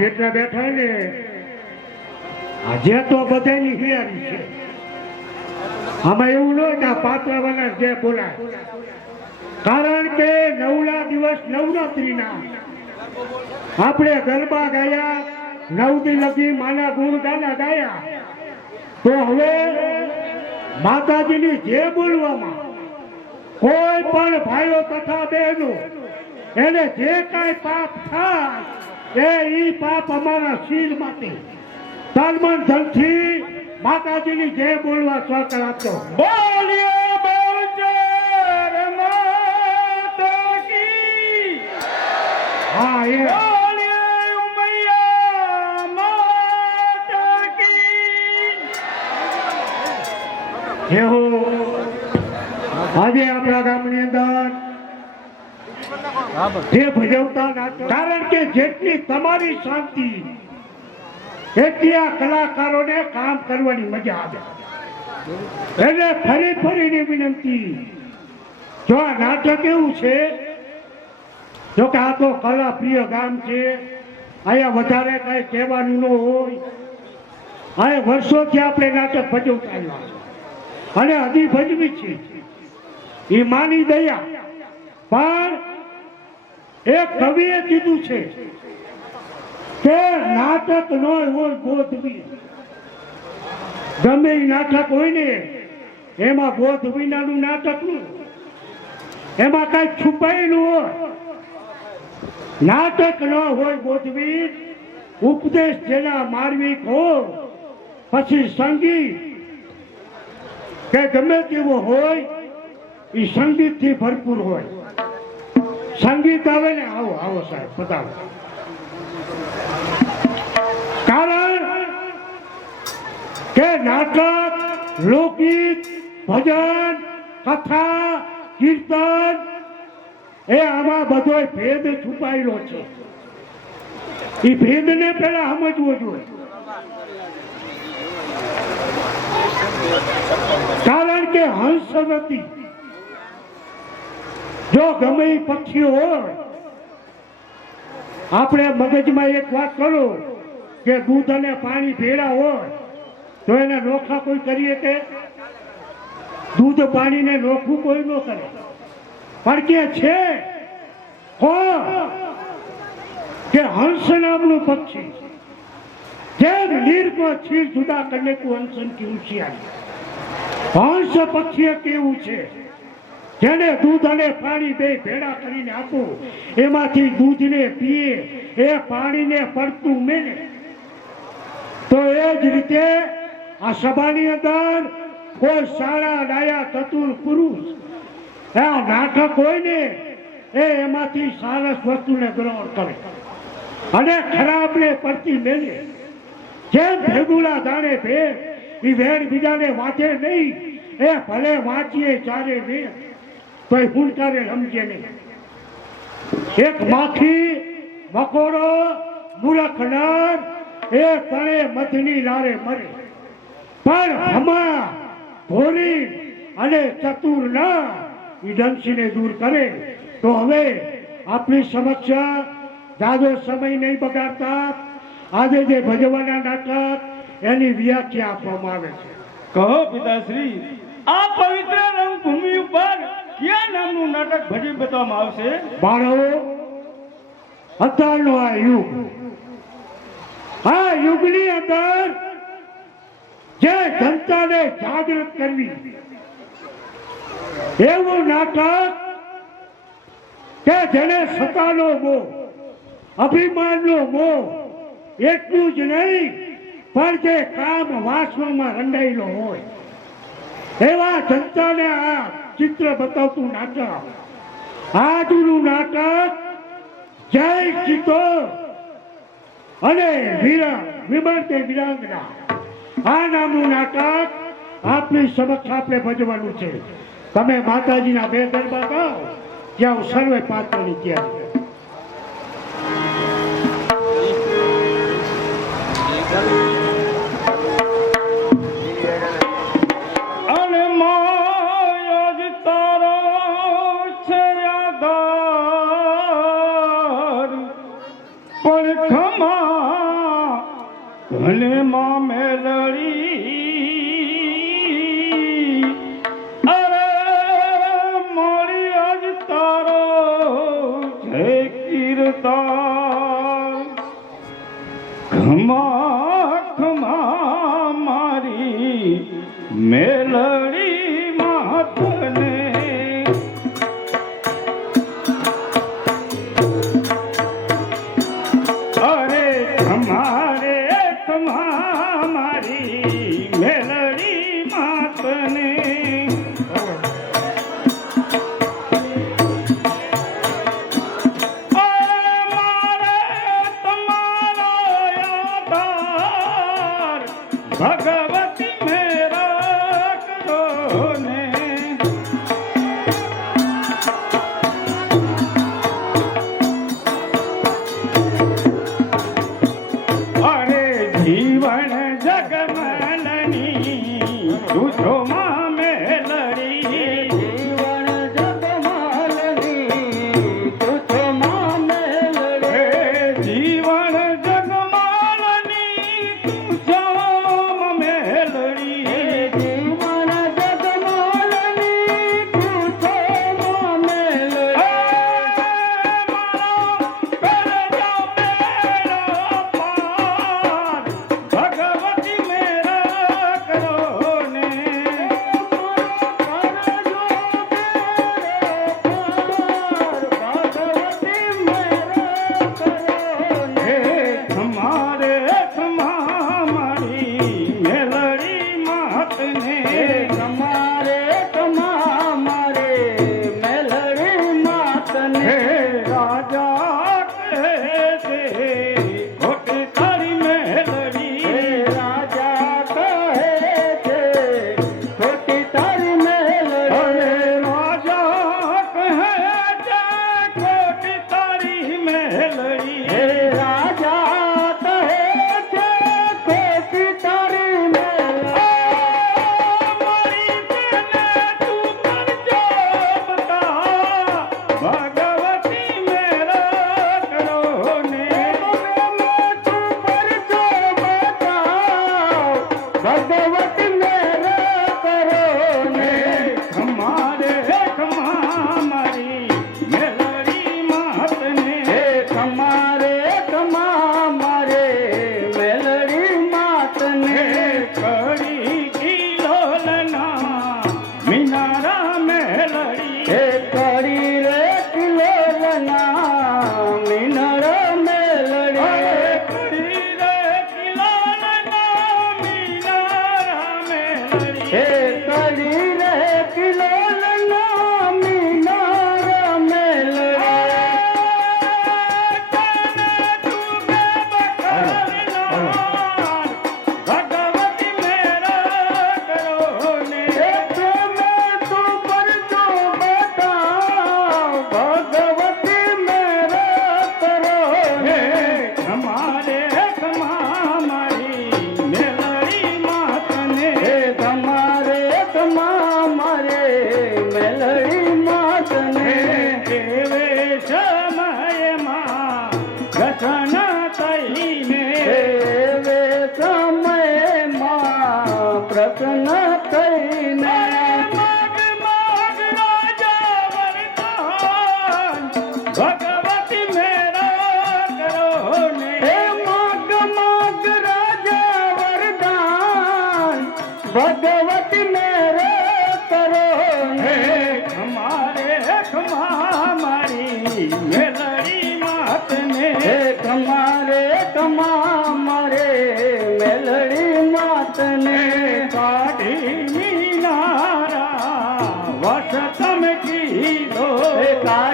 જેટલા બેઠા ને આજે તો બધાની હિયારી છે. આમાં એવું ન કે આ પાત્રવાળા જે બોલાય. કારણ કે નવલા દિવસ નવરાત્રીના. આપણે ગરબા ગાયા નવ દી લગી માના ગુણ ગાના ગાયા. તો હવે માતાજીની જે બોલવામાં કોઈ પણ ભાઈઓ તથા બહેનો, એને જે કાંઈ પાપ થાય એ ઈ પાપ અમારા શીલ માટે તનમન ધનથી માતાજીની જે બોલવા સ્વકર આપજો. બોલીએ હા એ. આજે આપણા જે ભજવતા કારણ કે જેટલી તમારી શાંતિ, એટલી આ કલાકારોને કામ કરવાની મજા આવે. એટલે ફરી ફરીની વિનંતી. જો આ નાટક એવું છે, જો કે આ તો કલા પ્રિય ગામ છે, અહીંયા વધારે કઈ કહેવાનું ન હોય. અહીંયા વર્ષોથી આપણે નાટક ભજવતા અને હજી ભજવી છે. એ માની દયા. પણ એક કવિએ કીધું છે કે નાટક ન હોય બોધવી ગમે નાટક હોય ને, એમાં બોધ વિનાનું નાટકનું એમાં કઈ છુપાયેલું હોય. નાટક ન હોય બોધવી ઉપદેશ જેના માર્મિક હો પછી સંગીત. કે ગમે તેવો હોય એ સંગીતથી ભરપૂર હોય. સંગીત આવે ને, આવો આવો સાહેબ, બતાવો. કારણ કે નાટક, લોકગીત, ભજન, કથા, કીર્તન, એ આમાં બધો ભેદ છુપાયેલો છે. એ ભેદને પેલા સમજવો જોઈએ. કારણ કે હંસ નથી જો ગમે પક્ષીઓ હોય, આપણે મગજમાં એક વાત કરો કે દૂધ અને પાણી ભેળા હોય, તો એને નોખા કોઈ કરીએ કે? દૂધ પાણીને નોખું કોઈ ન કરે. પણ કે છે કે હંસ નામનું પક્ષી. જેમ લીર છીર જુદા કરને કુ હંસન કેવું છે હંસ પક્ષી કેવું છે? જેને દૂધ અને પાણી બે ભેળા કરીને આપો, એમાંથી દૂધને પીએ, એ પાણીને પડતું મેને. તો એ જ રીતે આ સભાની અંદર કોઈ સારા ડાયા ચતુર પુરુષ, આ નાટક હોય ને એ એમાંથી સારસ વસ્તુને ગ્રહણ કરે. અને ખરાબને પડતી મેલે. જેમ ભેગુલા દાણે ભેગ એ વેણ બીજાને વાંચે નહીં, એ ભલે વાંચીએ ચારે વેણ. તો એ સમજે નહીં. એક માખી, મકોડો મૂરખ નર એ તણે મધની લારે મરે. પણ હમા ભોરી અને ચતુર ના એ દૂર કરે, તો હવે આપણી સમસ્યા દાદો સમય નહીં બગાડતા. આજે જે ભજવાના નાટક, એની વ્યાખ્યા આપવામાં આવે છે. કહો પિતાશ્રી, આ પવિત્ર નામનું નાટક ભજન બતાવવામાં આવશે. બાળકો અત્યારનો આ યુગ. આ યુગની અંદર જે જનતાને જાગૃત કરવી, એવું નાટક કે જેને સત્તાનો મોહ, અભિમાનનો મોહ, એટલું જ નહીં, પણ જે કામ વાસણમાં રંડાયેલો હોય, એવા જનતાને આ ચિત્ર બતાવતું નાટક. આજનું નાટક જય ચિત્તો અને વીરા વિમર્તે વિરાંગના. આ નામનું નાટક આપની સમક્ષ આપણે ભજવાનું છે. તમે માતાજીના બે ગરબા ગાઓ હું સર્વે પાત્રની તૈયારી અને દિલમાં મેલડી અરે મારી આજ તારો છે કીર્તા ખમા ખમા મારી મેલડી ಜೀವಾ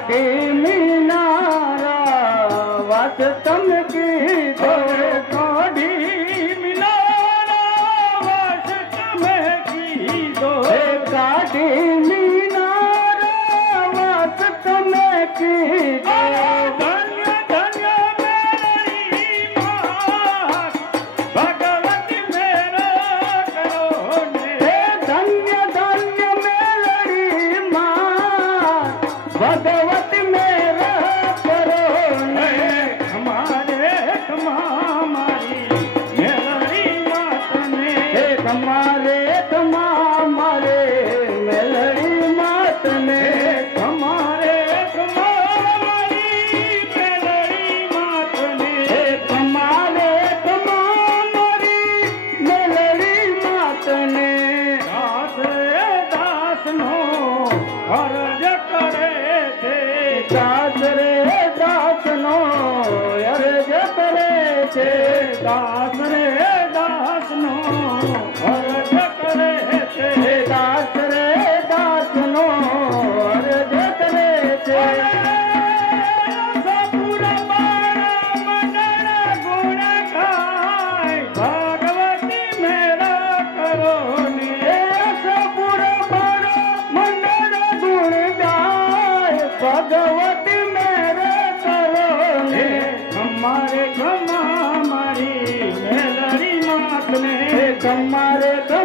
કાઢે મિનારા વાત તમે કીધો. હે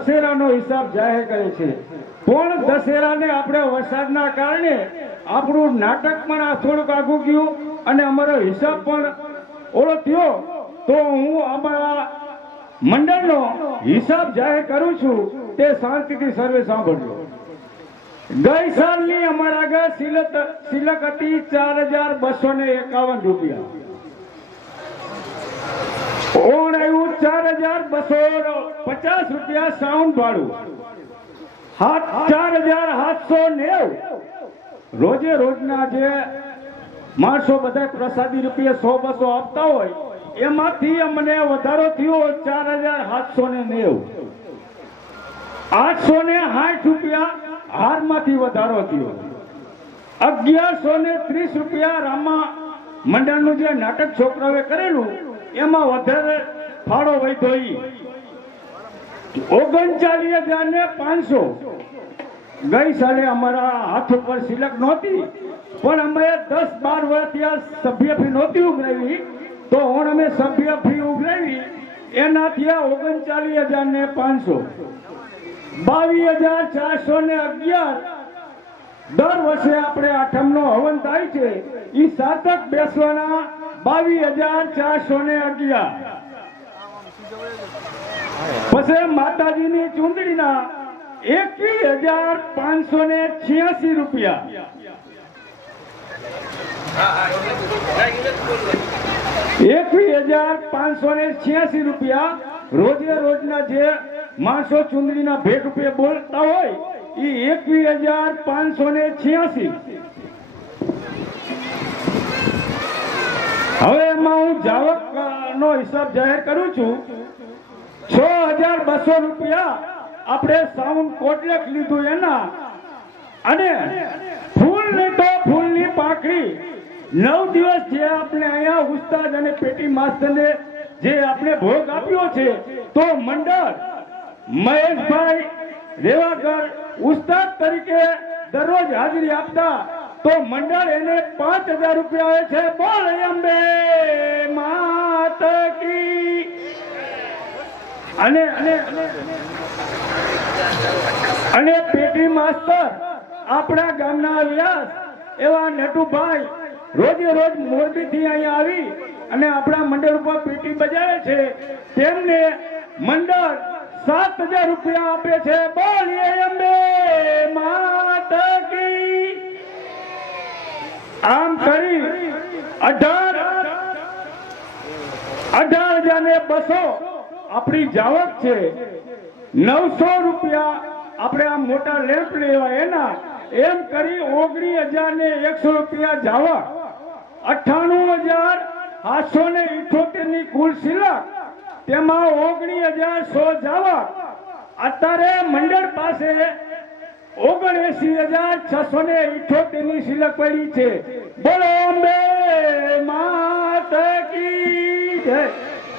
દશેરાનો હિસાબ જાહેર કરે છે. પણ દશેરાને આપણે વરસાદના કારણે આપણું નાટક પણ આ થોડુંક આઘું ગયું અને અમારો હિસાબ પણ ઓળો તો હું અમારા મંડળનો હિસાબ જાહેર કરું છું તે શાંતિથી સર્વે સાંભળજો. ગઈ સાલની અમારા આગળ સિલક હતી ચાર હજાર બસો ને એકાવન રૂપિયા. ઓણ આવ્યું ચાર હજાર બસો પચાસ રૂપિયા સાઉન્ડ ભાડું. હાથ ચાર હજાર સાતસો નેવ. રોજે રોજના જે માણસો બધા પ્રસાદી રૂપિયા સો બસો આપતા હોય, એમાંથી અમને વધારો થયો ચાર હજાર સાતસો ને નેવ. આઠસો ને સાઠ રૂપિયા હારમાંથી વધારો થયો. અગિયારસો ને ત્રીસ રૂપિયા રામા મંડળનું જે નાટક છોકરાઓએ કરેલું, એમાં વધારે ફાળો વધ્યો ઈ. ઓગણચાલીસ હજાર ને પાંચસો. ગઈ સાલે અમારા હાથ ઉપર સિલક નહોતી, પણ અમે દસ બાર વર્ષથી આ સભ્ય ફી નહોતી ઉઘરાવી. તો હું અમે સભ્ય ફી ઉઘરાવી. એનાથી આ ઓગણચાલીસ હજાર ને પાંચસો. બાવીસ હજાર ચારસો ને અગિયાર. દર વર્ષે આપણે આઠમનો હવન થાય છે. એ સાતક બેસવાના બાવીસ હજાર ચારસો ને અગિયાર. પછી માતાજીની ચૂંટણીના એકવીસ હજાર પાંચસો ને છ્યાસી રૂપિયા. એકવીસ હજાર પાંચસો ને છ્યાસી રૂપિયા રોજે રોજના જે માણસો ચુંદડીના ભેટ રૂપિયા બોલતા હોય, એ એકવીસ હજાર પાંચસો ને છ્યાસી. હવે એમાં હું જાવક નો હિસાબ જાહેર કરું છું. છ હજાર બસો રૂપિયા આપણે સાઉન્ડ કોટલેક લીધું એના. અને ફૂલ તો ફૂલની પાંખડી. નવ દિવસ જે આપણે અહીંયા ઉસ્તાદ અને પેટી માસ્તરને જે આપણે ભોગ આપ્યો છે, તો મંડળ મહેશભાઈ રેવાગર ઉસ્તાદ તરીકે દરરોજ હાજરી આપતા, તો મંડળ એને પાંચ હજાર રૂપિયા આવે છે. બોલ અંબે, માત કી અને અને પેટી માસ્તર, આપણા ગામના વ્યાસ એવા નટુભાઈ, રોજે રોજ મોરબીથી અહીંયા આવી અને આપણા મંડળ ઉપર પેટી બજાવે છે. તેમને મંડળ સાત હજાર રૂપિયા આપે છે. બોલીએ અંબે માતકી આમ કરી અઢાર અઢાર હજાર ને બસો આપણી જાવક છે. નવસો રૂપિયા આપણે આ મોટા લેમ્પ લેવા એના, એમ કરી ઓગણીસ હજાર ને એકસો રૂપિયા જાવક. અઠ્ઠાણું હજાર સાતસો ને ઇઠોતેરની કુલ સિલક તેમાં ઓગણીસ હજાર સો જાવક. અત્યારે મંડળ પાસે ઓગણએસી હજાર છસો ને ઇઠોતેરની સિલક પડી છે. બોલો અંબે માત કી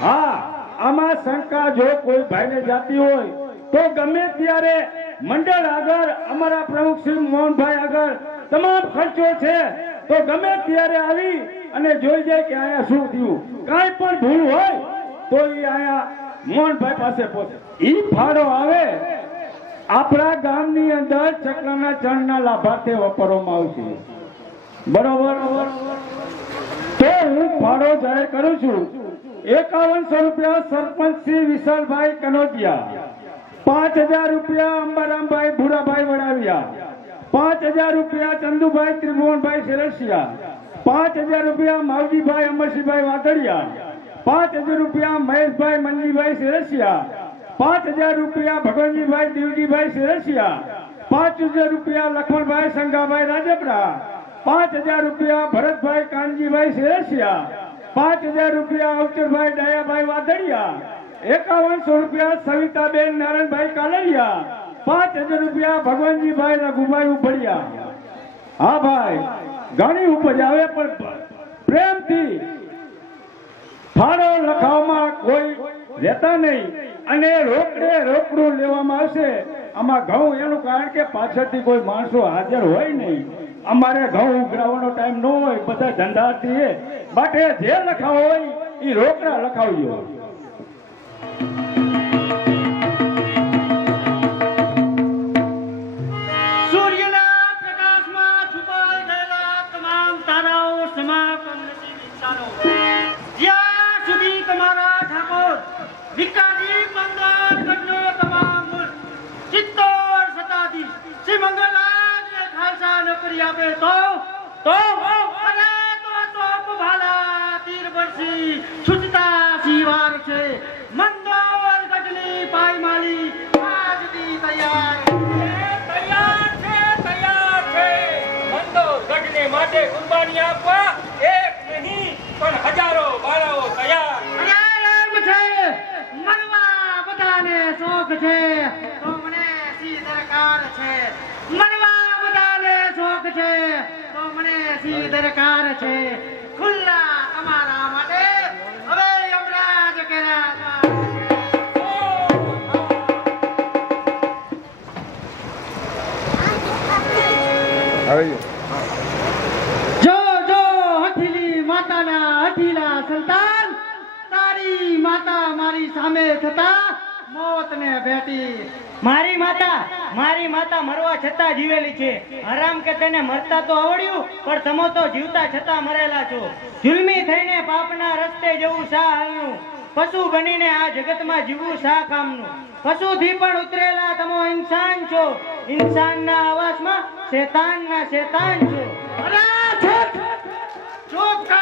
હા. આમાં શંકા જો કોઈ ભાઈને જાતી હોય, તો ગમે ત્યારે મંડળ આગળ, અમારા પ્રમુખ શ્રી મોહનભાઈ આગળ તમામ ખર્ચો છે, તો ગમે ત્યારે આવી અને જોઈ જાય કે અહીંયા શું થયું. કાંઈ પણ ભૂલ હોય, તો એ અહીંયા મોહનભાઈ પાસે પહોંચે. ઈ ફાળો આવે, આપણા ગામની અંદર ચક્રના ચણના લાભાર્થે વાપરવામાં આવશે. બરોબર? તો હું ફાળો જાહેર કરું છું. એકાવનસો રૂપિયા સરપંચ શ્રી વિશાલભાઈ કનોજિયા પાંચ હજાર રૂપિયા અંબારામભાઈ ભૂરાભાઈ વડાવિયા. પાંચ હજાર રૂપિયા ચંદુભાઈ ત્રિભુવનભાઈ સેરસિયા પાંચ હજાર રૂપિયા માવજીભાઈ અમરસિંહભાઈ વાદળિયા પાંચ હજાર રૂપિયા મહેશભાઈ મંજીભાઈ સેરસિયા પાંચ હજાર રૂપિયા ભગવાનજીભાઈ દેવજીભાઈ સેરસિયા પાંચ હજાર રૂપિયા લખમણભાઈ સંગાભાઈ રાજપરા. પાંચ હજાર રૂપિયા ભરતભાઈ કાનજીભાઈ શેરસિયા. પાંચ હજાર રૂપિયા અવચરભાઈ ડાયાભાઈ વાદળિયા, એકાવનસો રૂપિયા સવિતાબેન નારાયણભાઈ કાલડિયા પાંચ હજાર રૂપિયા ભગવાનજીભાઈ રઘુભાઈ ઉપડિયા હા ભાઈ, ઘણી ઉપજ આવે પણ પ્રેમથી ફાળો લખાવવામાં કોઈ રહેતા નહીં અને રોકડે રોકડું લેવામાં આવશે. આમાં ઘઉં એનું કારણ કે પાછળથી કોઈ માણસો હાજર હોય નહીં. અમારે ઘઉં ઉઘરાવવાનો ટાઈમ ન હોય, બધા ધંધાથી એ. માટે જે લખાવો હોય એ રોકડા લખાવજો. છે? ખુલ્લા અમારા માટે. હવે યમરાજ કર્યા જો જો હઠીલી માતાના હઠીલા સંતાન તારી માતા મારી સામે થતા મોતને ભેટી. મારી માતા મારી માતા મરવા છતાં જીવેલી છે. હરામ કે તેને મરતા તો આવડ્યું, પણ તમો તો જીવતા છતાં મરેલા છો. જુલમી થઈને પાપના રસ્તે જવું શા હાલનું પશુ બનીને આ જગતમાં જીવવું શા કામનું? પશુથી પણ ઉતરેલા તમો ઇન્સાન છો. ઇન્સાનના આવાસમાં શેતાનના શેતાન છો. અરે છોડ!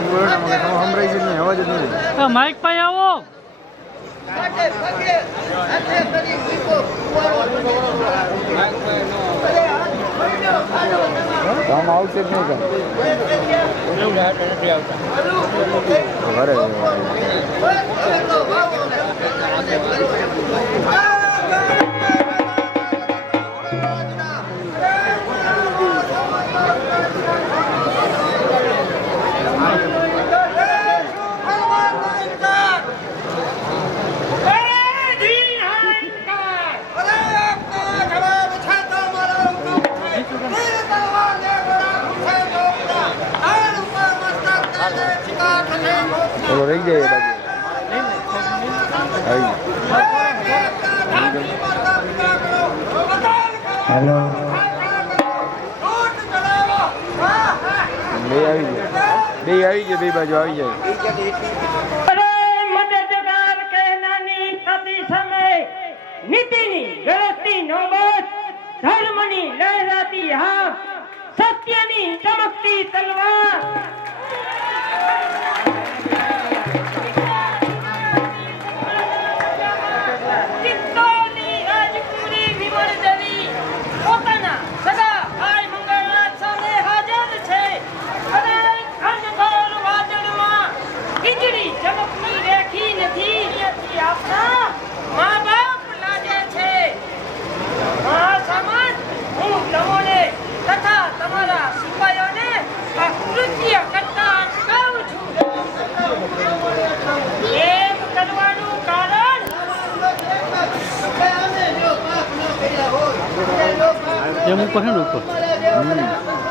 ಹಿಂಗೆ ಬಿಡೋಣ ಮಗ ನಾವು ಹಮ್ರೈಸಿದ್ನಿ ಅವಾಜ್ ಇದ್ದೀನಿ ಮೈಕ್ ಪೈ ಅವು કામ આવશે જ નહીં કામ અરે અરે ચલો રહી જાય બાજુ. હેલો. બે આવી જાય બે આવી જાય બે બાજુ નીતિની ગળતી નંબર ધર્મની લહેરાતી હા સત્યની ચમકતી તલવાર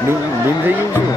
Đúng!